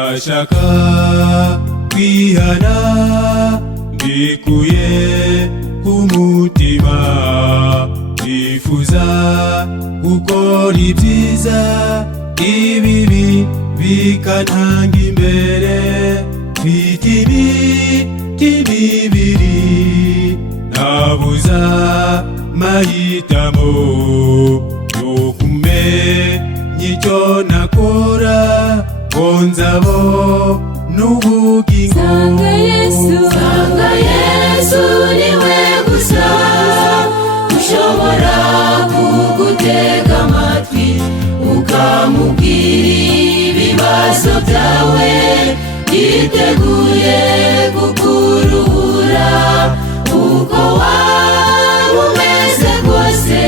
ndashaka kwihana mbikuye ku mutima, nifuza gukora ibyiza ibibi bikantanga imbere. Mfite ibiti bibiri nabuza mahitamo yo kumenya icyo nakora ngo nzabo n'ubugingo. Sanga Yesu niwe gusa ushobora kugutega amatwi ukamubwira ibibazo byawe, yiteguye kukuruhura uko waba umeze rwose.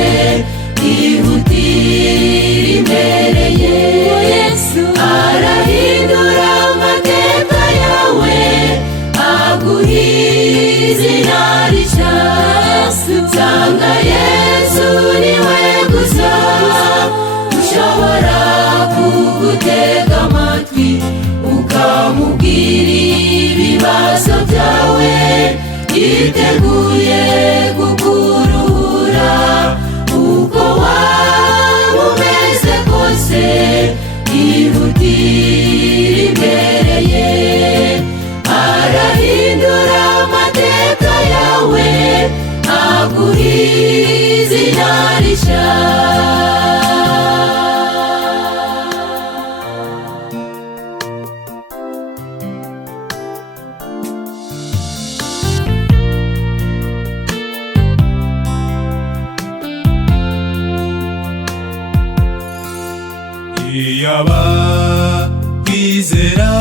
Ihutire imbere ye, arahindura amateka yawe aguha izina rishya. Sanga Yesu niwe gusa ushobora kugutega amatwi ukamubwira ibibazo byawe, yiteguye kukuruhura uko waba umeze kose. Ihutire imbere ye, arahindura amateka yawe aguha izina rishya. Iyaba kwizera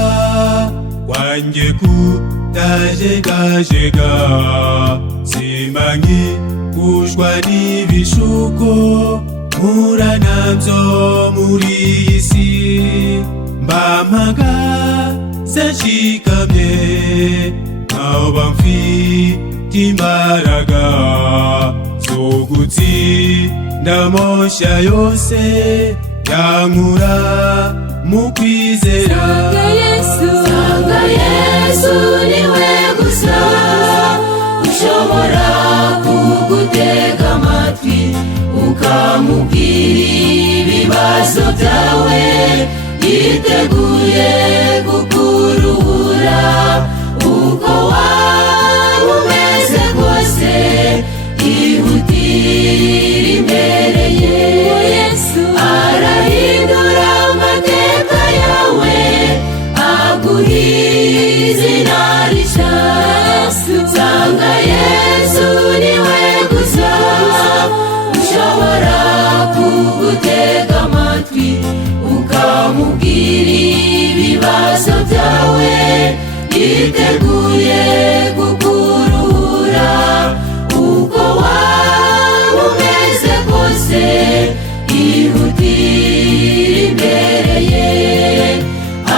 kwanjye kutajegajega, simanyi gushwa n'ibishuko mpura nabyo muri iyi si. Mpagaze nshikamye nkaba mfite imbaraga zo gutsinda amoshya yose yankura mu kwizera. Sanga Yesu niwe gusa ushobora kugutega amatwi ukamubwira ibibazo byawe, yiteguye kukuruhura uko waba umeze rwose. Ihutire imbere ye, arahindura amateka yawe aguha izina rishya. Sanga Yesu niwe gusa ushobora kugutega amatwi ukamubwira ibibazo byawe, yiteguye kukuruhura uko waba umeze kose. Ihutire imbere ye,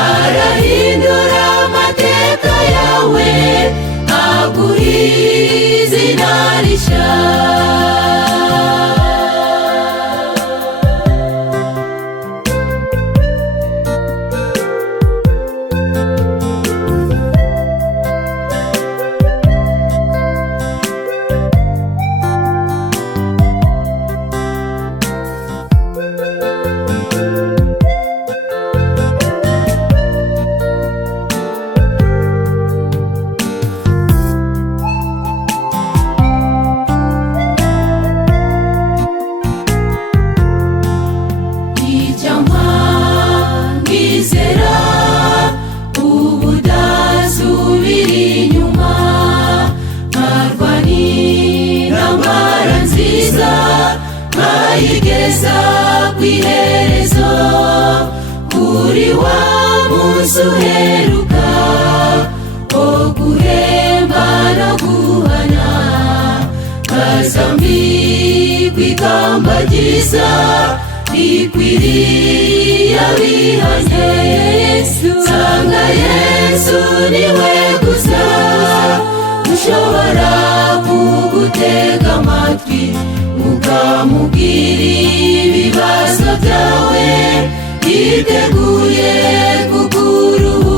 arahindura amateka yawe aguha izina rishya. Nkayigeza kw'iherezo kuri wa munsi uheruka wo guhemba no guhana, nkazambikwa ikamba ryiza rikwiriye abihanye. Sanga Yesu niwe gusa ushobora kugutega amatwi ukamubwira ibibazo byawe, yiteguye kukuruhura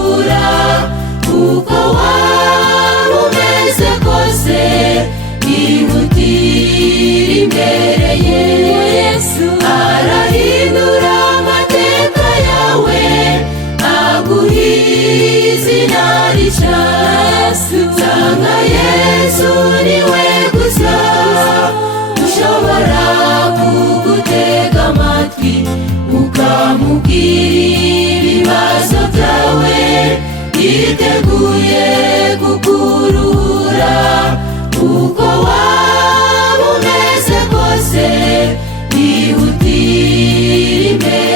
yiteguye kukuruhura uko waba umeze kose, nihutire imbere